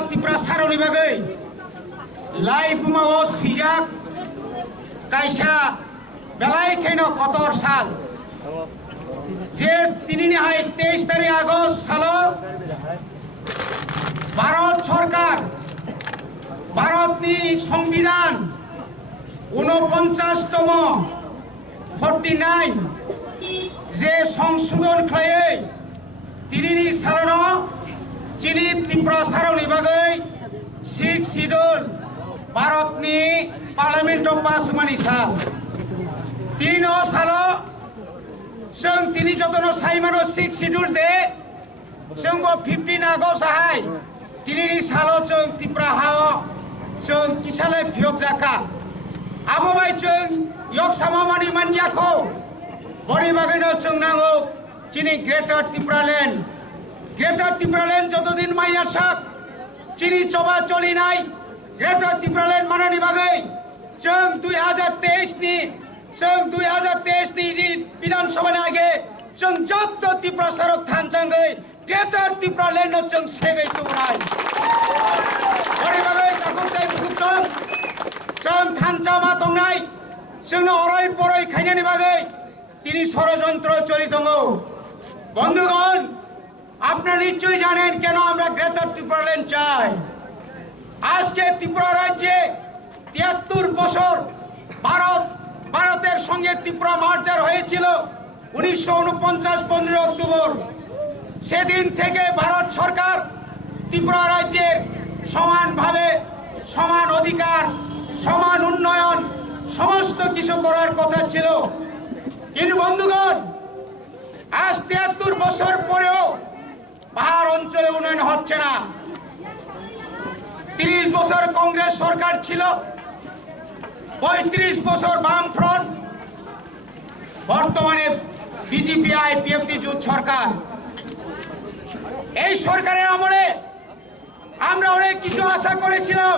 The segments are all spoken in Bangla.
त्रिपुरा सारनि बागै लाइफ बुमाओ सिजाक कायसा बेलाय खेनो कतर साल जे तिनिनि हाय 23 तारिख আগস্ট सालो भारत सरकार भारतनि संविधान 49तम 49 जे संशोधन खालायै तिनिनि सालाव चीनी त्रिपुरा सारनि बागै 6 शिड्यूल भारतनि पार्लियामेन्टआव पास मानि साल तीनो सालो जों तिनि जतनो साइमानो 6 शिड्यूल दे जोंबो 15 আগস্ট हाय तिनिनि सालो जों त्रिपुरा हाओ जों किसाले फियक जाका आबो बाय जों yok sama mani manjako bori bagino जों नांगौ चीनी ग्रेटर त्रिपुरा लैंड যতদিন মাইয়ার সাক চিনি চবা চলি নাই গ্রেটার त्रिपुरा लैंड মানানি বাগৈ जों 2023 नि বিধানসভা আগে जों যত त्रिपुरा সারক থানচাঙ্গৈ গ্রেটার त्रिपुरा लैंड जों সেগৈ তুরাই বরি বাগৈ তাকুতাই ফুকসং जों থানচামা দंनाय जोंनो अराय पराय खायनानि बागै তিনি ষড়যন্ত্র চলিত দङ বন্ধুগণ আপনারা নিশ্চয়ই জানেন কেন আমরা গ্রেটার त्रिपुरा लैंड চাই আজকে ত্রিপুরা রাজ্যে 73 বছর ভারতের সঙ্গে ত্রিপুরা মার্জার হয়েছিল 1949 15 অক্টোবর সেদিন থেকে ভারত সরকার ত্রিপুরা রাজ্যের সমানভাবে সমান অধিকার সমান উন্নয়ন সমস্ত কিছু করার কথা ছিল কিন্তু বন্ধুগণ আজ 73 বছর পরেও পাহাড় অঞ্চলে উন্নয়ন হচ্ছে না 30 বছর কংগ্রেস সরকার ছিল 35 বছর বামফ্রন্ট বর্তমানে বিজেপি আইপিএফটি জোট সরকার এই সরকারের আমলে আমরা অনেক কিছু আশা করেছিলাম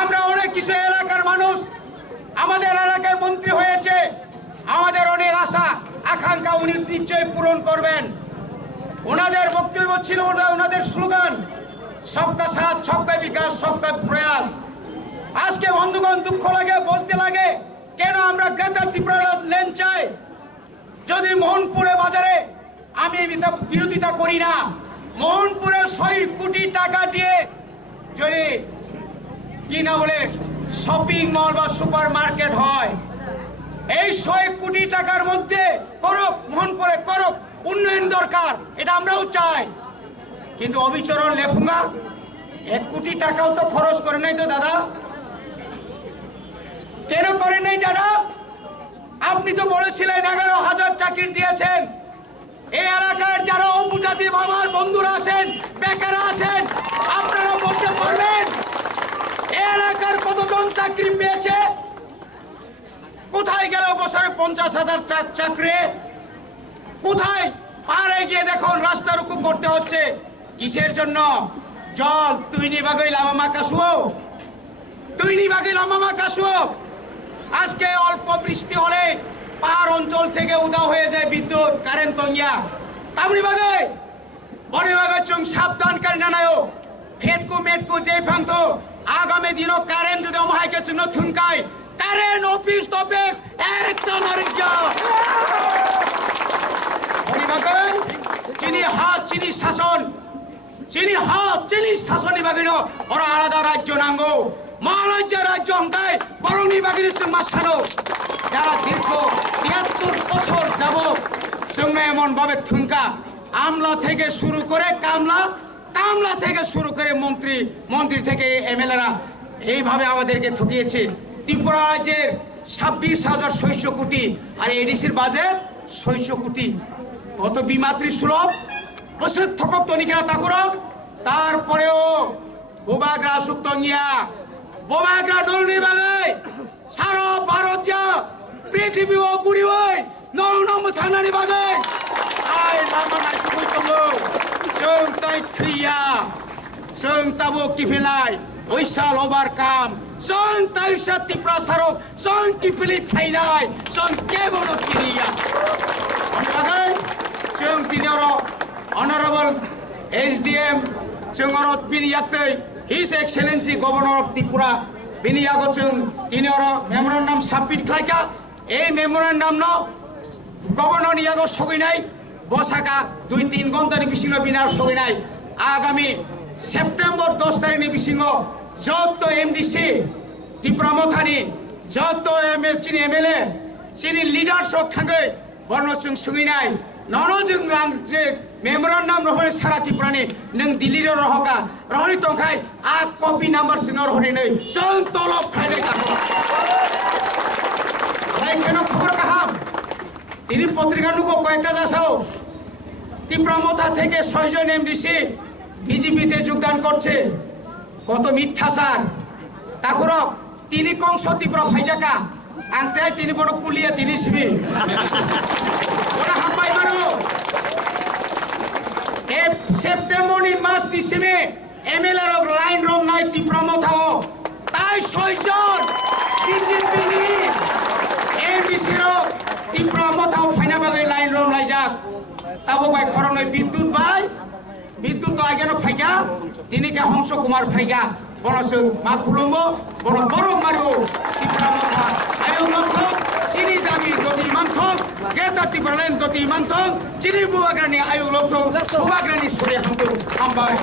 আমরা অনেক কিছু এলাকার মানুষ আমাদের এলাকায় মন্ত্রী হয়েছে আমাদের অনেক আশা আকাঙ্ক্ষা উনি নিশ্চয়ই পূরণ করবেন ওনাদের বক্তব্য ছিল ওনাদের স্লোগান सबका साथ सबका विकास सबका प्रयास আজকে বন্ধুগণ দুঃখ লাগে বলতে লাগে কেন আমরা গ্রেটার त्रिपुरा लैंड চাই যদি মোহনপুরে বাজারে আমি বিরোধিতা করি না মোহনপুরে 100 কোটি টাকা দিয়ে যদি কি না বলে শপিং মল বা সুপার মার্কেট হয় এই 100 কোটি টাকার মধ্যে করক মোহনপুরে করক উন্নয়ন দরকার এটা আমরাও চাই কিন্তু অবিচরণ লেফুঙ্গা 1 কোটি টাকাও তো খরচ করে নাই তো দাদা কেন করে নাই দাদা আপনি তো বলেছিলেন 11,000 চাকরি দিয়েছেন এই এলাকার যারা উপজাতি বাবার বন্ধুরা আছেন বেকার আছেন আপনারা বলতে পারবেন এই এলাকার কতজন চাকরি পেয়েছে কোথায় গেল বছরে 50,000 চাকরি কোথায় পাহাড়ে গিয়ে দেখুন রাস্তা রুকু করতে হচ্ছে কিসের জন্য জল তুইনি বাগৈ লামামা কাশুও তুইনি বাগৈ লামামা কাশুও আজকে অল্প বৃষ্টি হলে পাহাড় অঞ্চল থেকে উদা হয়ে যায় বিদ্যুৎ কারেন্ট তঙ্গিয়া তামনি বাগৈ বড়ি বাগৈ চুং সাবধান করে নানায়ো ফেটকু মেটকু যে ফাংতো আগামী দিনও কারেন্ট যদি আমাকে চুন থুনকাই কারেন্ট অফিস একদম আরোগ্য বড়ি বাগৈ চিনি হাত চিনি শাসন চিনি হাত চিনি শাসনী বাগিনো ওরা আলাদা রাজ্য নাঙ্গো মহারাজ্য রাজ্য হংকাই বরংনি বাগিরি जों মাসানো যারা দীর্ঘ ৭৩ বছর যাব जोंनो এমন ভাবে থুঙ্কা আমলা থেকে শুরু করে কামলা থেকে শুরু করে মন্ত্রী থেকে এমএলএরা এইভাবে আমাদেরকে ঠকিয়েছে ত্রিপুরা রাজ্যের ২৬,৬০০ কোটি আর এডিসির বাজেট ৬০০ কোটি কত বিমাতৃ সুলভ বসে থকক তনিকেরা তাকুরক তারপরেও বোবাগ্রা সুক্তনিয়া বোবাগ্রা দলনি বাগাই সারা ভারতীয় পৃথিবী ও গুড়ি হই নম থানানি বাগাই আই লামা নাইকুই তঙ্গো जों ताइ थैया जों ताबो किफिलाय ओइसाल ओभारकाम जों ताइसा तिप्रा सारक जों किफिलि फाइनाय जों केबोनो किरिया अनबागै जों दिनरो अनरेबल एसडीएम जों अरत बिनियातै हिज एक्सेलेन्सि गवर्नर अफ त्रिपुरा बिनियागो जों दिनरो मेमोरेन्डाम साबमिट खालायका ए मेमोरेन्डाम न गवर्नर नियागो सगैनाय बसाका 2-3 घंटानि बिसिङाव बिनार सगैनाय आगामी सेप्टेम्बर 10 तारिखनि बिसिङाव जत एमडीसी त्रिपुरा मथानि जत एमएलए चिनि लिडार्स थाङै बर्नजों सगैनाय ननजों रां जे मेमोरेन्डाम रहने सारा त्रिपुरानि नों दिल्लीयाव रहका रहनि तंखाय आ कपि नाम्बार जों रहनै जों तलब खायनाय गाखो लाइकेनो खबर गाहाम তিনি পত্রিকা নুকো কয়েকটা যাসাও ত্রিপুরা মথা থেকে 6 জন এমডিসি বিজেপিতে যোগদান করছে কত মিথ্যাচার তাকুর তিনি কংস ত্রিপুরা ফাইজাকা আংতে তিনি বড় কুলিয়া তিনি সিবি ওরা হাম্পাই মারো এ সেপ্টেম্বরনি মাস দিছিমে এমএলএ রক লাইন রম নাই ত্রিপুরা মথাও তাই 6 জন বিজেপি নি এমডিসি রক त्रिपुरा मथाव फाइना बागै लाइन रम लाइजाक ताबो बाय खरनै विद्युत तो आगेनो फाइगा दिनिके हंस कुमार फाइगा बनसो मा खुलुमबो बन बरम मारो त्रिपुरा मथा आयु लखो चिनि दाबि दति मानथं गेता त्रिपुरा लाइन दति मानथं चिनि बुबाग्रानि आयु लखो बुबाग्रानि सरि हामबाय